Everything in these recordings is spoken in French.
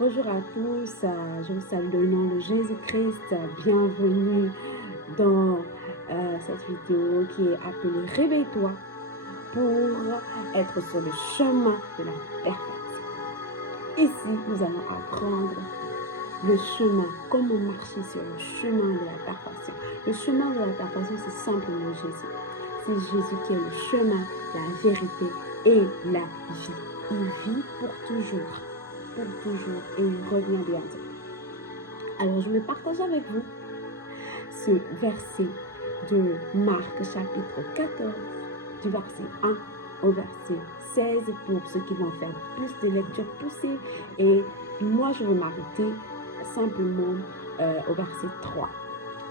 Bonjour à tous, je vous salue au nom de Jésus-Christ. Bienvenue dans cette vidéo qui est appelée Réveille-toi pour être sur le chemin de la perfection. Ici, nous allons apprendre le chemin, comment marcher sur le chemin de la perfection. Le chemin de la perfection, c'est simplement Jésus. C'est Jésus qui est le chemin, la vérité et la vie. Il vit pour toujours et il revient bientôt. Alors, je vais partager avec vous ce verset de Marc chapitre 14, du verset 1 au verset 16 pour ceux qui vont faire plus de lectures poussées. Et moi, je vais m'arrêter simplement au verset 3.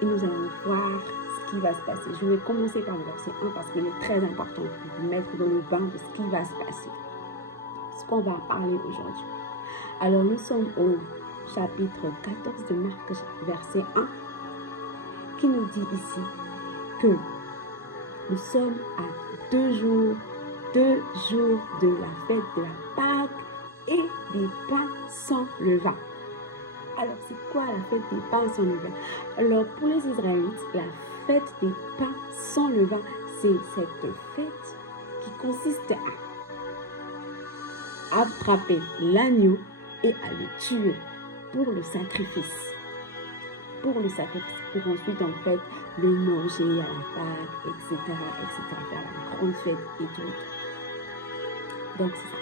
Et nous allons voir ce qui va se passer. Je vais commencer par le verset 1 parce qu'il est très important de vous mettre dans le bain de ce qui va se passer. Ce qu'on va parler aujourd'hui. Alors, nous sommes au chapitre 14 de Marc, verset 1, qui nous dit ici que nous sommes à 2 jours de la fête de la Pâque et des pains sans levain. Alors, c'est quoi la fête des pains sans levain? Alors, pour les Israélites, la fête des pains sans levain, c'est cette fête qui consiste à attraper l'agneau et à le tuer pour le sacrifice. Pour ensuite, en fait, le manger à la Pâque, etc., faire la grande fête et tout. Donc, c'est ça.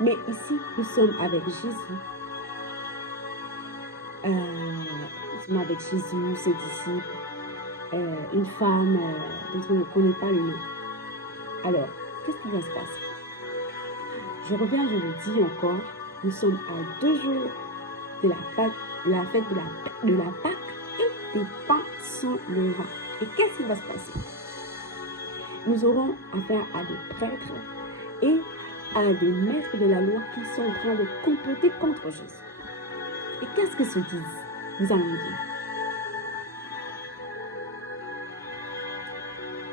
Mais ici, nous sommes avec Jésus. Ses disciples, une femme dont on ne connaît pas le nom. Alors, qu'est-ce qui va se passer? Je reviens, je le dis encore, nous sommes à 2 jours de la fête de la Pâque et des pains sans levain. Et qu'est-ce qui va se passer? Nous aurons affaire à des prêtres et à des maîtres de la loi qui sont en train de comploter contre Jésus. Et qu'est-ce que se disent? Nous allons dire.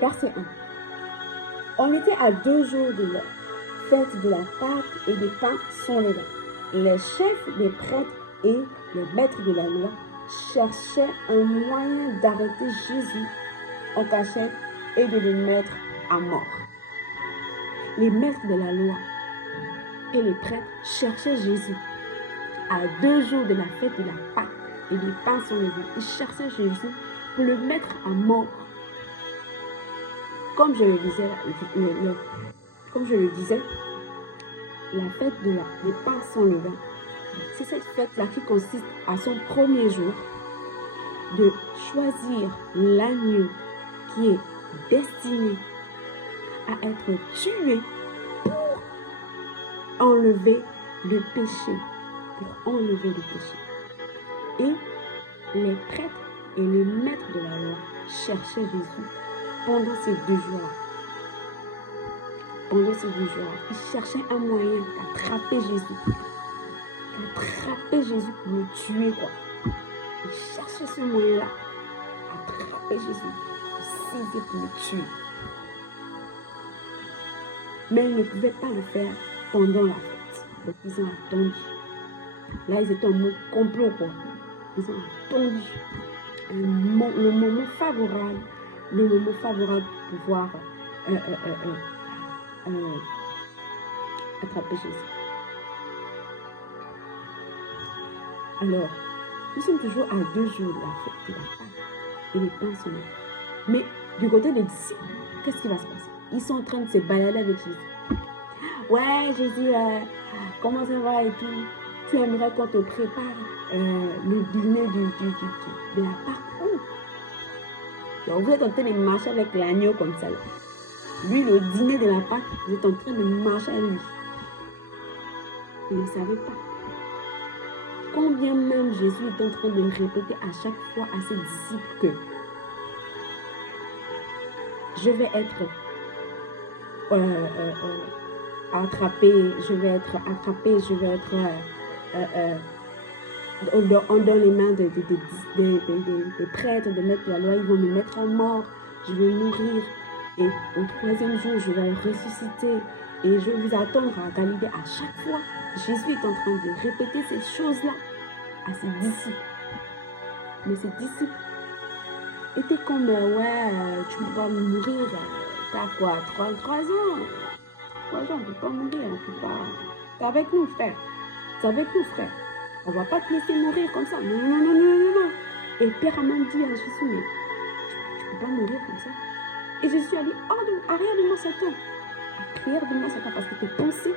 Verset 1. On était à 2 jours de la fête de la Pâque et des pains sans levain. Les chefs des prêtres et les maîtres de la loi cherchaient un moyen d'arrêter Jésus en cachette et de le mettre à mort. Les maîtres de la loi et les prêtres cherchaient Jésus à 2 jours de la fête de la Pâque et des pains sans levain. Ils cherchaient Jésus pour le mettre à mort. Comme je le disais, la fête des pains sans levain, c'est cette fête-là qui consiste à son premier jour de choisir l'agneau qui est destiné à être tué pour enlever le péché. Et les prêtres et les maîtres de la loi cherchaient Jésus pendant ces 2 jours-là. Ils cherchaient un moyen d'attraper Jésus. Pour le tuer, quoi. Ils cherchaient ce moyen-là. Attraper Jésus. Le saisir pour le tuer. Mais ils ne pouvaient pas le faire pendant la fête. Donc ils ont attendu. Là, ils étaient en mode complot, quoi. Ils ont attendu le moment favorable pour pouvoir attraper Jésus. Alors, nous sommes toujours à 2 jours de la fête de la Pâque et les pains sont là. Mais du côté des disciples, qu'est-ce qui va se passer? Ils sont en train de se balader avec Jésus. Ouais, Jésus, comment ça va et tout? Tu aimerais qu'on te prépare le dîner de la Pâque? Donc, vous êtes en train de marcher avec l'agneau comme ça. Là. Lui, le dîner de la Pâque, vous êtes en train de marcher avec lui. Vous ne savez pas. Combien même Jésus est en train de répéter à chaque fois à ses disciples que je vais être attrapé, je vais être dans les mains des prêtres, de maîtres de la loi. Ils vont me mettre à mort, je vais mourir et au 3e jour je vais ressusciter Et je vous attendre à Galilée à chaque fois. Jésus est en train de répéter ces choses-là à ses disciples. Mais ses disciples étaient comme, tu ne peux pas mourir. T'as quoi, 3 ans? 3 ans, on ne peut pas mourir, on peut pas. T'es avec nous, frère. T'es avec nous, frère. On ne va pas te laisser mourir comme ça. Non, non, non, non, non, non. Et Père a même dit à Jésus, mais tu ne peux pas mourir comme ça. Et Jésus a dit, arrière de moi, Satan. Arrière de moi, Satan, parce que tes pensées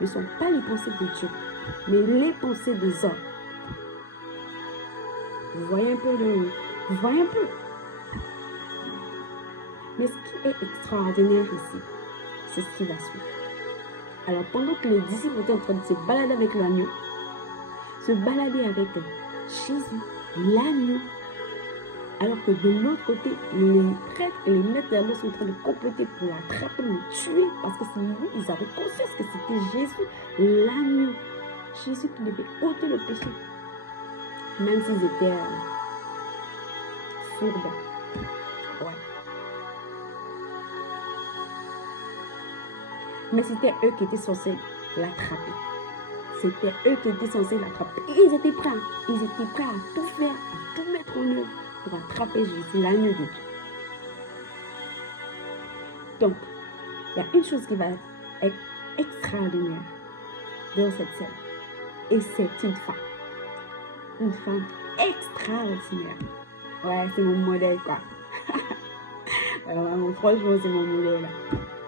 ne sont pas les pensées de Dieu, mais les pensées des hommes. Vous voyez un peu Vous voyez un peu. Mais ce qui est extraordinaire ici, c'est ce qui va suivre. Alors, pendant que les disciples étaient en train de se balader avec l'agneau, se balader avec Jésus, l'agneau, alors que de l'autre côté, les prêtres et les maîtres d'agneau sont en train de comploter pour l'attraper, le tuer, parce que c'est lui, ils avaient conscience que c'était Jésus, l'agneau. Jésus qui devait ôter le péché, même s'ils étaient sourds. Ouais. Mais c'était eux qui étaient censés l'attraper. C'était eux qui étaient censés l'attraper. Et ils étaient prêts. Ils étaient prêts à tout faire, à tout mettre en œuvre pour attraper Jésus, l'agneau de Dieu. Donc, il y a une chose qui va être extraordinaire dans cette scène. Et c'est une femme. Une femme extraordinaire. Ouais, c'est mon modèle, quoi. Vraiment, franchement, c'est mon modèle, là.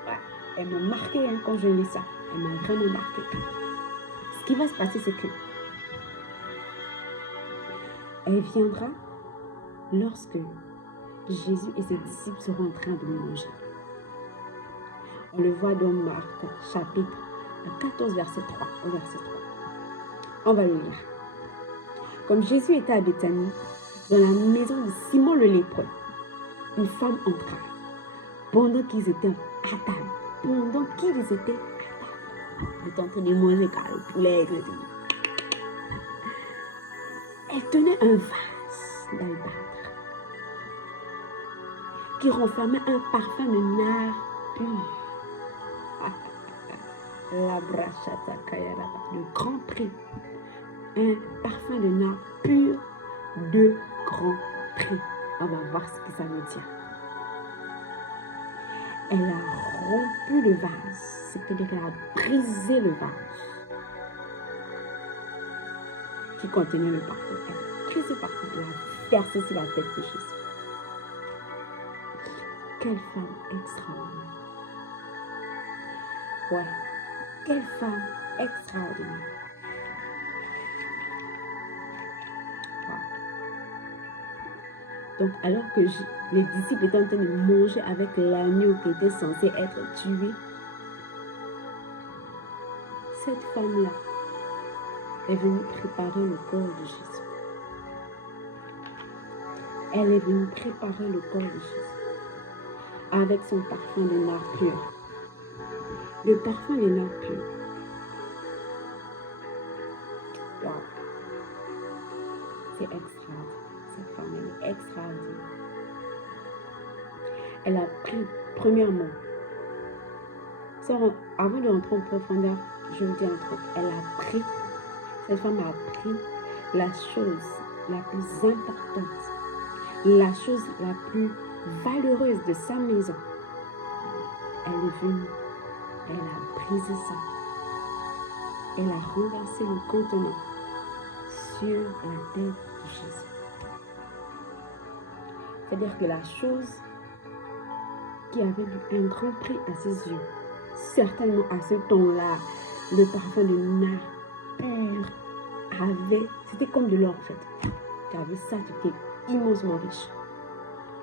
Ouais, elle m'a marqué quand je lis ça. Elle m'a vraiment marqué. Ce qui va se passer, c'est que elle viendra lorsque Jésus et ses disciples seront en train de manger. On le voit dans Marc, chapitre 14, verset 3. Au verset 3. On va le lire. Comme Jésus était à Béthanie, dans la maison de Simon le lépreux, une femme entra. Pendant qu'ils étaient à table. Pendant qu'ils étaient à table. Ils étaient en train de manger le poulet. Elle tenait un vase d'albâtre qui renfermait un parfum de nard pur. Le grand prix. Un parfum de nard pur de grand prix. On va voir ce que ça veut dire. Elle a rompu le vase, c'est-à-dire qu'elle a brisé le vase qui contenait le parfum. Elle a brisé le parfum, elle a versé sur la tête de Jésus. Quelle femme extraordinaire. Ouais, quelle femme extraordinaire. Donc, alors que les disciples étaient en train de manger avec l'agneau qui était censé être tué, cette femme-là est venue préparer le corps de Jésus. Elle est venue préparer le corps de Jésus avec son parfum de nard pur. Le parfum de nard pur. Wow. C'est extraordinaire. Cette femme, elle est extraordinaire. Elle a pris, premièrement, avant de rentrer en profondeur, je vous dis un truc, cette femme a pris la chose la plus importante, la chose la plus valeureuse de sa maison. Elle est venue, elle a brisé ça, elle a renversé le contenant sur la tête de Jésus. C'est-à-dire que la chose qui avait un grand prix à ses yeux, certainement à ce temps-là, le parfum de nard pur c'était comme de l'or en fait, car ça était immensement riche.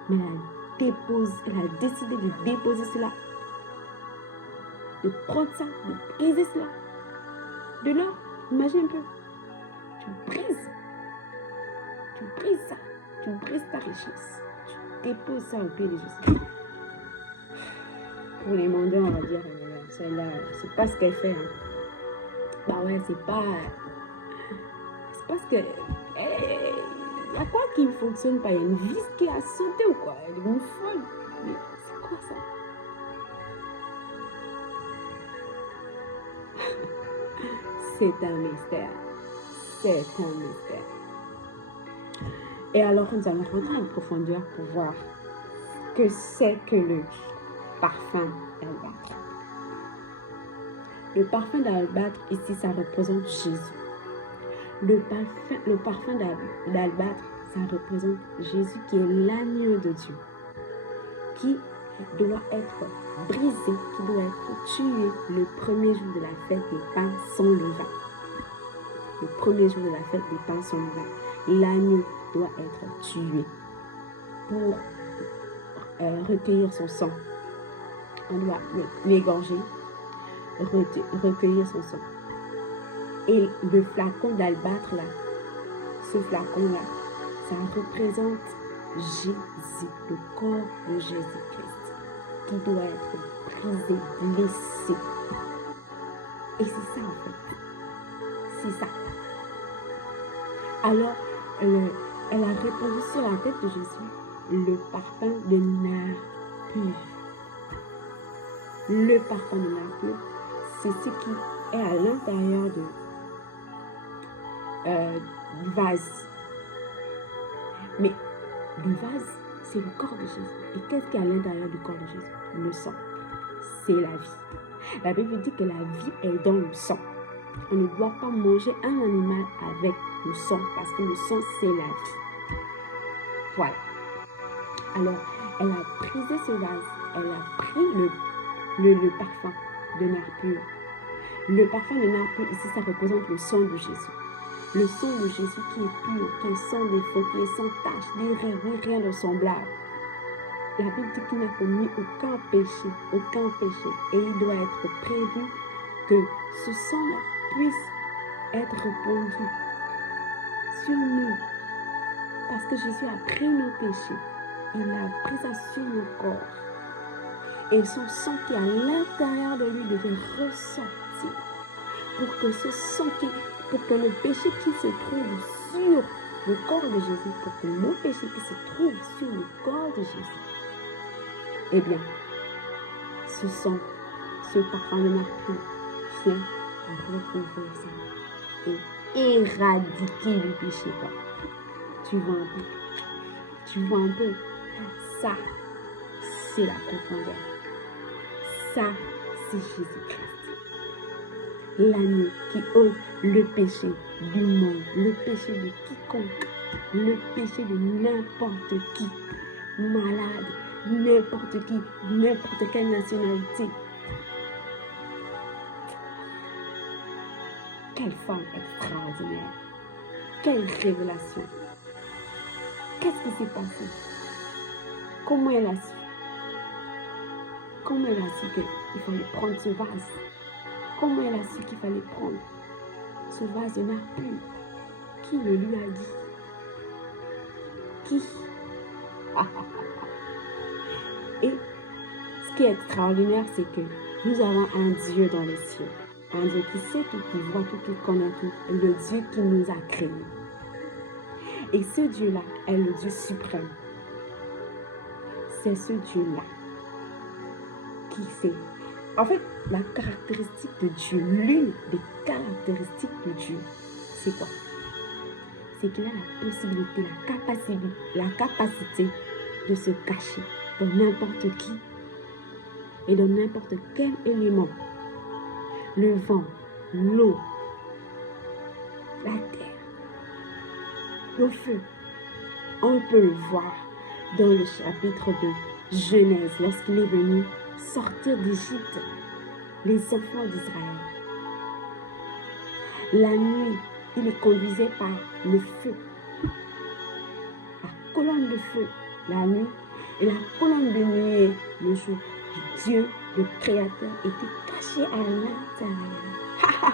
Mais elle a décidé de déposer cela, de prendre ça, de briser cela, de l'or. Imagine un peu, tu brises ça, tu brises ta richesse. Dépose ça au pied de Jésus. Pour les mendiants, on va dire, celle-là, c'est pas ce qu'elle fait. Hein. Bah ouais, c'est pas ce que. Il y a quoi qui ne fonctionne pas? Il y a une vis qui a sauté ou quoi? Elle est devenue folle. Mais c'est quoi ça? c'est un mystère. C'est un mystère. Et alors, nous allons rentrer en profondeur pour voir ce que c'est que le parfum d'albâtre. Le parfum d'albâtre, ici, ça représente Jésus. Le parfum d'albâtre, ça représente Jésus qui est l'agneau de Dieu, qui doit être brisé, qui doit être tué le premier jour de la fête des pains sans levain. Le premier jour de la fête des pains sans levain, l'agneau doit être tué pour recueillir son sang. On doit l'égorger, recueillir son sang. Et le flacon d'albâtre là, ce flacon là, ça représente Jésus, le corps de Jésus-Christ, qui doit être brisé, blessé. Et c'est ça en fait. C'est ça. Alors, elle a répandu sur la tête de Jésus le parfum de nard pur. Le parfum de nard pur, c'est ce qui est à l'intérieur du vase. Mais le vase, c'est le corps de Jésus. Et qu'est-ce qu'il y a à l'intérieur du corps de Jésus? Le sang. C'est la vie. La Bible dit que la vie est dans le sang. On ne doit pas manger un animal avec le sang, parce que le sang, c'est la vie. Voilà. Alors, elle a brisé ce vase. Elle a pris le parfum de nard pur. Le parfum de nard pur, ici, ça représente le sang de Jésus. Le sang de Jésus qui est pur, qui est sans défaut, qui est sans tache, ni rien de semblable. La Bible dit qu'il n'a commis aucun péché. Et il doit être prévu que ce sang-là puisse être répandu sur nous. Parce que Jésus a pris nos péchés. Il a pris ça sur nos corps. Et son sang qui est à l'intérieur de lui devait ressortir. Pour que ce sang pour que le péché qui se trouve sur le corps de Jésus, pour que nos péchés qui se trouvent sur le corps de Jésus, eh bien, ce sang, ce parfum de nard pur vient à recouvrir ça et éradiquer le péché. Tu vois un peu? Tu vois un peu? Ça, c'est la profondeur. Ça, c'est Jésus-Christ. L'agneau qui ôte le péché du monde, le péché de quiconque, le péché de n'importe qui, malade, n'importe qui, n'importe quelle nationalité. Quelle femme extraordinaire! Quelle révélation! Qu'est-ce qui s'est passé? Comment elle a su? Comment elle a su qu'il fallait prendre ce vase? Comment elle a su qu'il fallait prendre ce vase de nard pur? Qui le lui a dit? Qui? Et ce qui est extraordinaire, c'est que nous avons un Dieu dans les cieux. Un Dieu qui sait tout, qui voit tout, qui connaît tout. Le Dieu qui nous a créés. Et ce Dieu-là est le Dieu suprême. C'est ce Dieu-là qui sait. En fait, la caractéristique de Dieu, l'une des caractéristiques de Dieu, c'est quoi? C'est qu'il a la possibilité, la capacité de se cacher dans n'importe qui et dans n'importe quel élément. Le vent, l'eau, la terre, le feu. On peut le voir dans le chapitre de Genèse, lorsqu'il est venu sortir d'Égypte les enfants d'Israël. La nuit, il les conduisait par le feu. La colonne de feu, la nuit, et la colonne de nuée, le jour. Dieu, le Créateur, était caché à l'intérieur.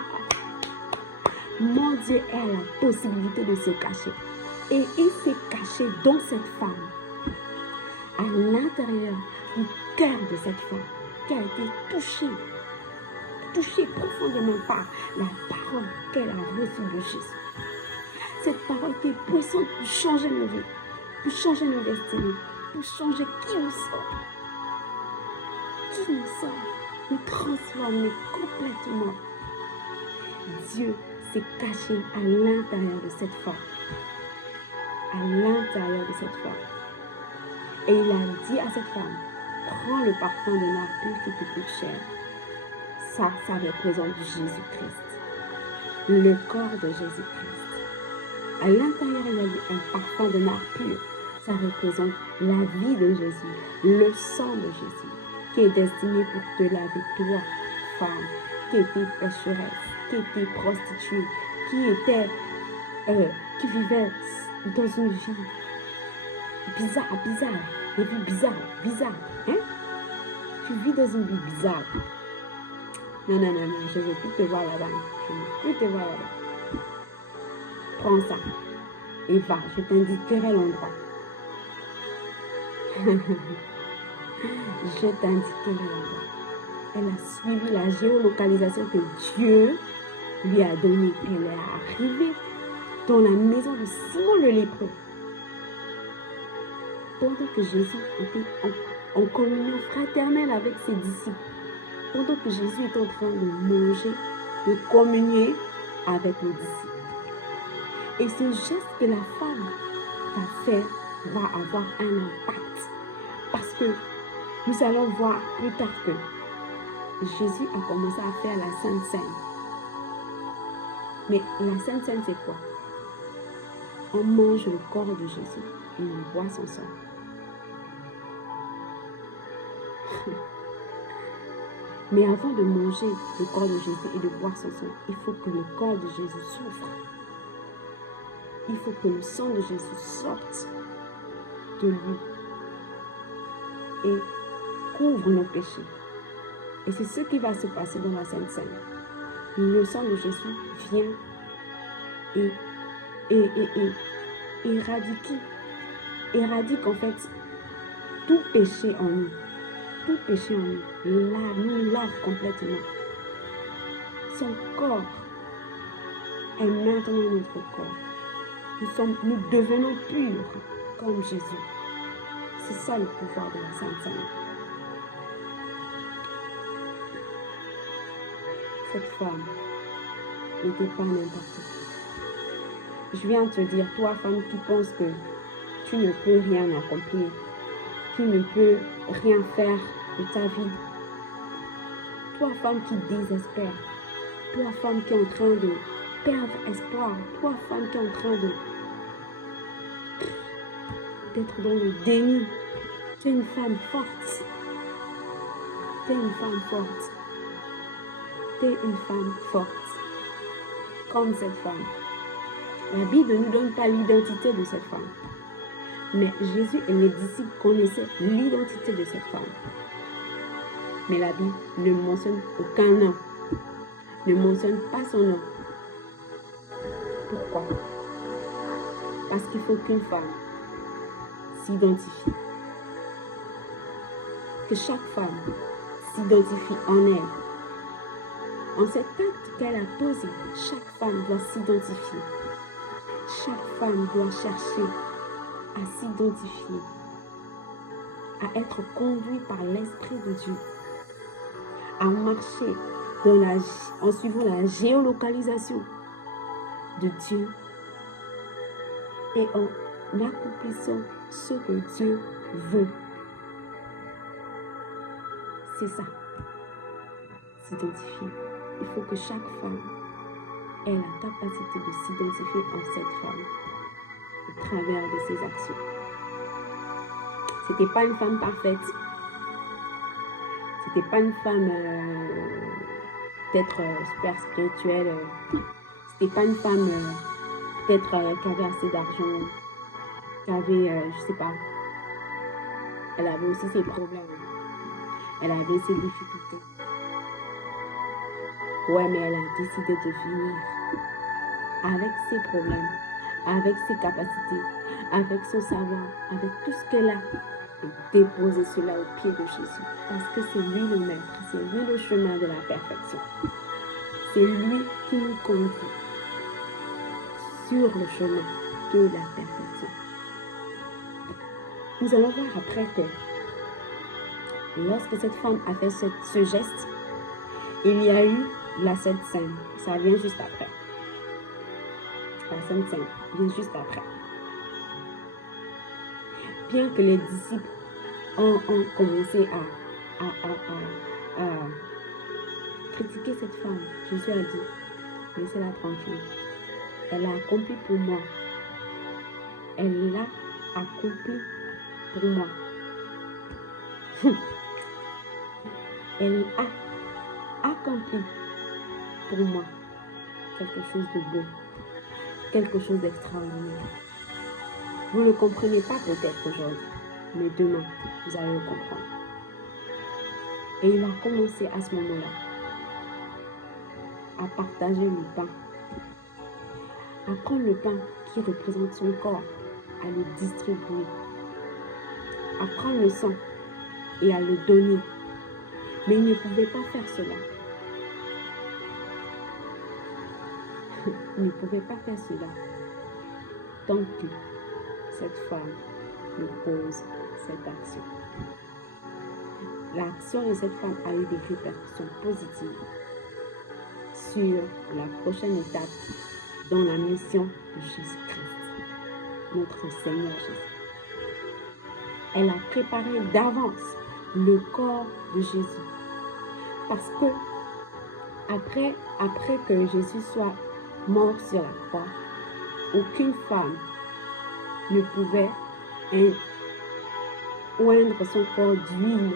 Mon Dieu a la possibilité de se cacher. Et il s'est caché dans cette femme. À l'intérieur du cœur de cette femme, qui a été touchée profondément par la parole qu'elle a reçue de Jésus. Cette parole qui est puissante pour changer nos vies, pour changer nos destinées, pour changer qui nous sommes. Qui nous sommes, nous transformer complètement. Dieu s'est caché à l'intérieur de cette femme. À l'intérieur de cette femme. Et il a dit à cette femme, prends le parfum de nard pur qui te coûte cher. Ça représente Jésus-Christ. Le corps de Jésus-Christ. À l'intérieur, il y a eu un parfum de nard pur. Ça représente la vie de Jésus, le sang de Jésus, qui est destiné pour te laver, toi, femme, qui était pécheresse, qui était prostituée, qui vivait dans une vie bizarre, une vie bizarre, hein? Tu vis dans une vie bizarre. Non, je ne veux plus te voir là-bas. Prends ça et va, je t'indiquerai l'endroit. Je t'indiquerai l'endroit. Elle a suivi la géolocalisation que Dieu lui a donnée. Elle est arrivée dans la maison de Simon le lépreux. Pendant que Jésus était en communion fraternelle avec ses disciples. Pendant que Jésus est en train de manger, de communier avec les disciples. Et ce geste que la femme a fait va avoir un impact. Parce que nous allons voir plus tard que Jésus a commencé à faire la Sainte Seine. Mais la Sainte Seine, c'est quoi? On mange le corps de Jésus et on boit son sang. Mais avant de manger le corps de Jésus et de boire son sang, il faut que le corps de Jésus souffre. Il faut que le sang de Jésus sorte de lui et couvre nos péchés. Et c'est ce qui va se passer dans la Sainte Seine. Le sang de Jésus vient et éradique en fait tout péché en nous. Tout péché en nous, nous lave complètement. Son corps est maintenant notre corps. Nous devenons purs comme Jésus. C'est ça le pouvoir de la Sainte Seine. Cette femme n'était pas n'importe qui. Je viens te dire, toi femme qui penses que tu ne peux rien accomplir, qui ne peux rien faire de ta vie. Toi, femme qui désespère. Toi, femme qui est en train de perdre espoir. Toi, femme qui est en train d'être dans le déni. Tu es une femme forte. Tu es une femme forte. Tu es une femme forte. Comme cette femme. La Bible ne nous donne pas l'identité de cette femme. Mais Jésus et les disciples connaissaient l'identité de cette femme. Mais la Bible ne mentionne aucun nom. Ne mentionne pas son nom. Pourquoi? Parce qu'il faut qu'une femme s'identifie. Que chaque femme s'identifie en elle. En cet acte qu'elle a posé, chaque femme doit s'identifier. Chaque femme doit chercher à s'identifier, à être conduit par l'Esprit de Dieu, à marcher en suivant la géolocalisation de Dieu et en accomplissant ce que Dieu veut. C'est ça, s'identifier. Il faut que chaque femme ait la capacité de s'identifier en cette femme. Au travers de ses actions. C'était pas une femme parfaite. C'était pas une femme peut-être super spirituelle. C'était pas une femme peut-être qui avait assez d'argent, qui avait, je sais pas. Elle avait aussi ses problèmes. Elle avait ses difficultés. Ouais, mais elle a décidé de venir avec ses problèmes, avec ses capacités, avec son savoir, avec tout ce qu'elle a, et déposer cela au pied de Jésus. Parce que c'est lui le maître, c'est lui le chemin de la perfection. C'est lui qui nous conduit sur le chemin de la perfection. Nous allons voir après que lorsque cette femme a fait ce geste, il y a eu la Sainte Seine, ça vient juste après. La Sainte Seine vient juste après. Bien que les disciples ont commencé à critiquer cette femme, Jésus a dit, laissez-la tranquille. Elle a accompli pour moi. Elle l'a accompli pour moi. Elle a accompli pour moi quelque chose de beau, quelque chose d'extraordinaire. Vous ne le comprenez pas peut-être aujourd'hui, mais demain, vous allez le comprendre. Et il a commencé à ce moment-là à partager le pain, à prendre le pain qui représente son corps, à le distribuer, à prendre le sang et à le donner. Mais il ne pouvait pas faire cela. Il ne pouvait pas faire cela tant que cette femme ne pose cette action. L'action de cette femme a eu des répercussions positives sur la prochaine étape dans la mission de Jésus-Christ, notre Seigneur Jésus. Elle a préparé d'avance le corps de Jésus. Parce que après que Jésus soit mort sur la croix, aucune femme ne pouvait oindre son corps d'huile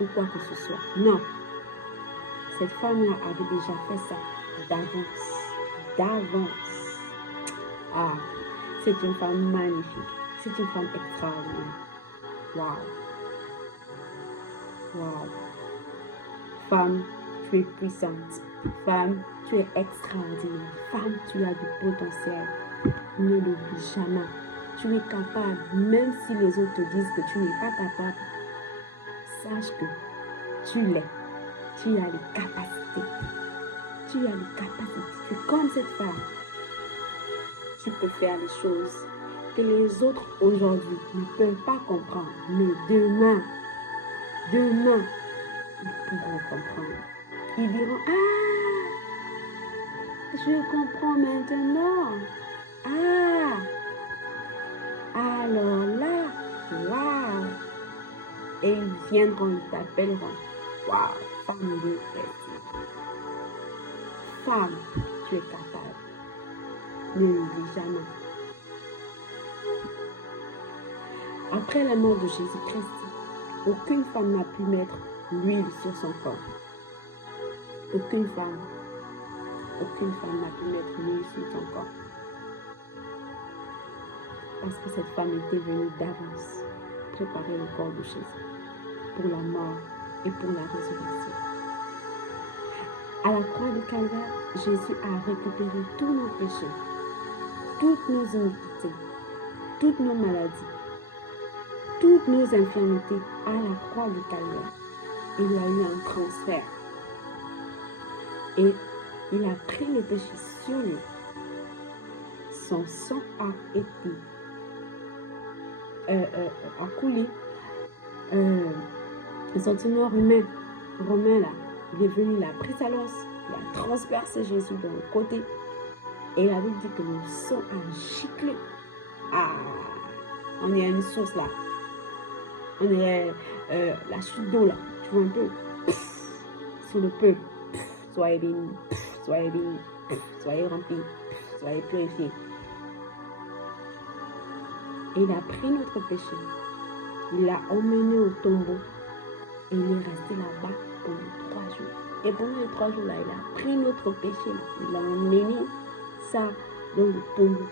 ou quoi que ce soit. Non. Cette femme-là avait déjà fait ça d'avance. Ah, c'est une femme magnifique. C'est une femme extraordinaire. Waouh. Waouh. Femme, tu es puissante. Femme, tu es extraordinaire. Femme, tu as du potentiel. Ne l'oublie jamais. Tu es capable, même si les autres te disent que tu n'es pas capable. Sache que tu l'es. Tu as les capacités. Tu as les capacités. C'est comme cette femme. Tu peux faire les choses que les autres aujourd'hui ne peuvent pas comprendre. Mais demain, ils pourront comprendre. Ils diront, ah, je comprends maintenant. Ah, alors là, waouh. Et ils viendront, ils t'appelleront. Waouh, femme de Christ. Femme, tu es capable. Ne l'oublie jamais. Après la mort de Jésus-Christ, aucune femme n'a pu mettre l'huile sur son corps. Aucune femme n'a pu mettre l'huile sur son corps. Parce que cette femme était venue d'avance préparer le corps de Jésus pour la mort et pour la résurrection. À la croix du Calvaire, Jésus a récupéré tous nos péchés, toutes nos iniquités, toutes nos maladies, toutes nos infirmités à la croix du Calvaire. Il y a eu un transfert. Et il a pris le péché sur lui. Son sang a été a coulé. Le sentiment romain là, il est venu, il a pris sa lance, il a transpercé Jésus dans le côté. Et la Bible dit que le sang a giclé. Ah, on est à une source là. On est la chute d'eau là. Tu vois un peu. Sur le peuple. Soyez bénis. Soyez bénis. Soyez remplis. Soyez purifiés. Et il a pris notre péché. Il l'a emmené au tombeau. Et il est resté là-bas pendant 3 jours. Et pendant les 3 jours là, il a pris notre péché. Il a emmené ça dans le tombeau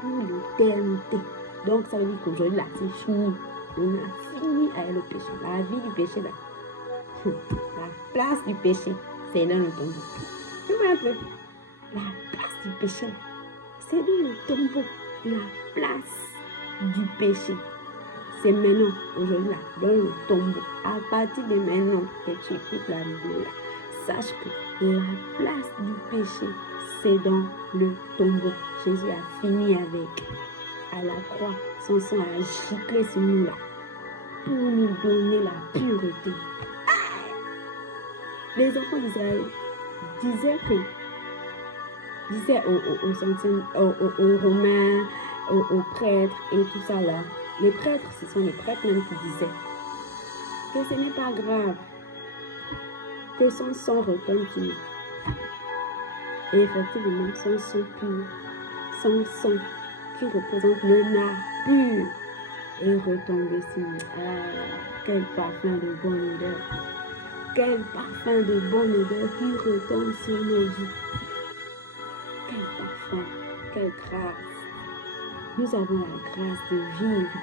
pour l'éternité. Donc ça veut dire qu'aujourd'hui là, c'est fini. On a fini avec le péché. La vie du péché là. La place du péché, c'est dans le tombeau. Tu vois un peu? La place du péché, c'est dans le tombeau. La place du péché, c'est maintenant, aujourd'hui là, dans le tombeau. À partir de maintenant que tu écoutes la vidéo là, sache que la place du péché, c'est dans le tombeau. Jésus a fini avec. À la croix, son sang a giclé sur nous là, pour nous donner la pureté. Les enfants d'Israël, disait aux Romains, aux prêtres et tout ça là. Les prêtres, ce sont les prêtres même qui disaient que ce n'est pas grave, que son sang retombe sur nous. Et effectivement, son sang pur, son sang qui représente le nar pur, est retombé sur nous. Ah, quel parfum de bonne odeur! Quel parfum de bonne odeur qui retombe sur nos vies! Quel parfum, quelle grâce! Nous avons la grâce de vivre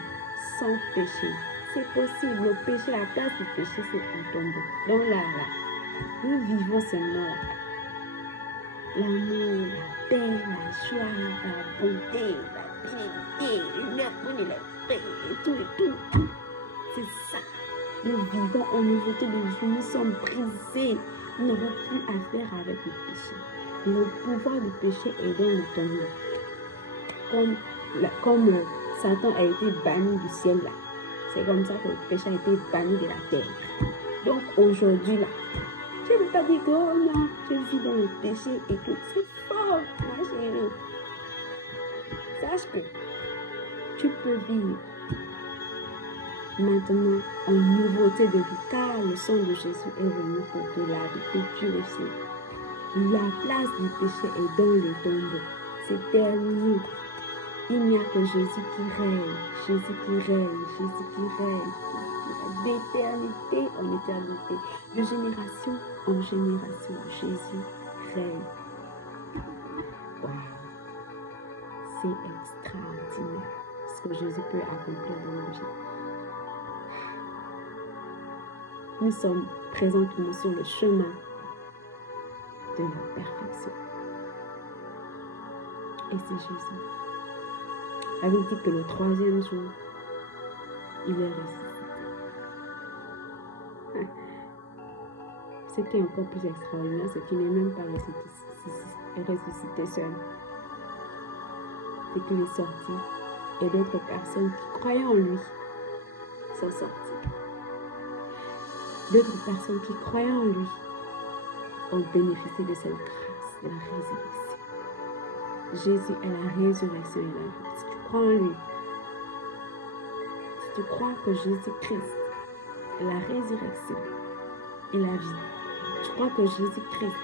sans péché. C'est possible, le péché, la place du péché, c'est un tombeau. Donc là, nous vivons seulement l'amour, la paix, la joie, la bonté, la dignité, l'œuvre de l'esprit, tout. C'est ça. Nous vivons en nouveauté de vie, nous sommes brisés. Nous n'avons plus affaire avec le péché. Le pouvoir du péché est dans le tombeau. Comme Satan a été banni du ciel là. C'est comme ça que le péché a été banni de la terre. Donc aujourd'hui là, je ne veux pas dire que oh non, je vis dans le péché et tout. C'est fort, ma chérie. Sache que tu peux vivre maintenant en nouveauté de vie, car le sang de Jésus est venu pour te laver, te purifier. La place du péché est dans le tombeau. C'est terminé. Il n'y a que Jésus qui règne, Jésus qui règne, Jésus qui règne, d'éternité en éternité, de génération en génération. Jésus règne. Wow. C'est extraordinaire ce que Jésus peut accomplir dans nos vies. Nous sommes présentement sur le chemin de la perfection. Et c'est Jésus. La Bible dit que le troisième jour, il est ressuscité. Ce qui est encore plus extraordinaire, c'est qu'il n'est même pas ressuscité seul. C'est qu'il est sorti et d'autres personnes qui croyaient en lui sont sorties. D'autres personnes qui croyaient en lui ont bénéficié de cette grâce, de la résurrection. Jésus est la résurrection et la vie. Si tu crois en lui, si tu crois que Jésus-Christ est la résurrection et la vie, tu crois que Jésus-Christ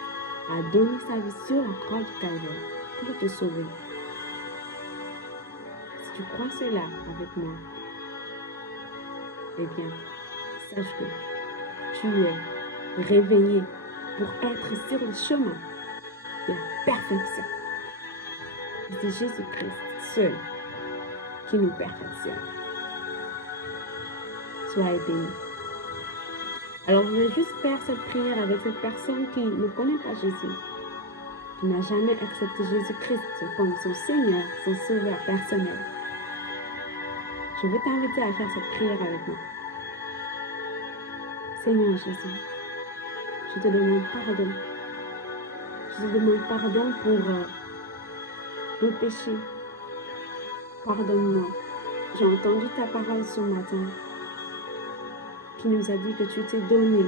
a donné sa vie sur la croix du Calvaire pour te sauver. Si tu crois cela avec moi, eh bien, sache que tu es réveillé pour être sur le chemin de la perfection. Et c'est Jésus-Christ seul qui nous perfectionne. Sois béni. Alors, je vais juste faire cette prière avec cette personne qui ne connaît pas Jésus, qui n'a jamais accepté Jésus-Christ comme son Seigneur, son Sauveur personnel. Je vais t'inviter à faire cette prière avec moi. Seigneur Jésus, je te demande pardon. Je te demande pardon pour nos péchés. Pardonne-moi. J'ai entendu ta parole ce matin qui nous a dit que tu t'es donné.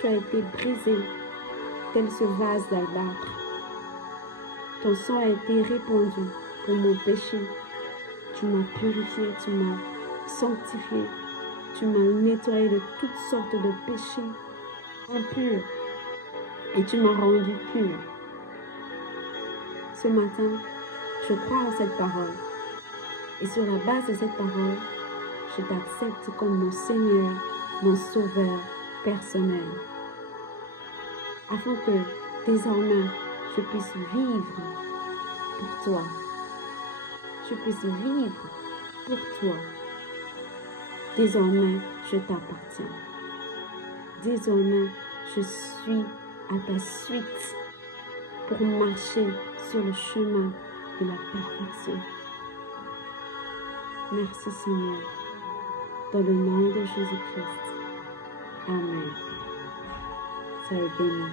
Tu as été brisé tel ce vase d'albâtre. Ton sang a été répandu pour mon péché. Tu m'as purifié, tu m'as sanctifié. Tu m'as nettoyé de toutes sortes de péchés impurs et tu m'as rendu pur. Ce matin, je crois en cette parole et sur la base de cette parole, je t'accepte comme mon Seigneur, mon Sauveur personnel, afin que désormais je puisse vivre pour toi. Je puisse vivre pour toi. Désormais, je t'appartiens. Désormais, je suis à ta suite pour marcher sur le chemin de la perfection. Merci Seigneur, dans le nom de Jésus-Christ. Amen. Sois béni.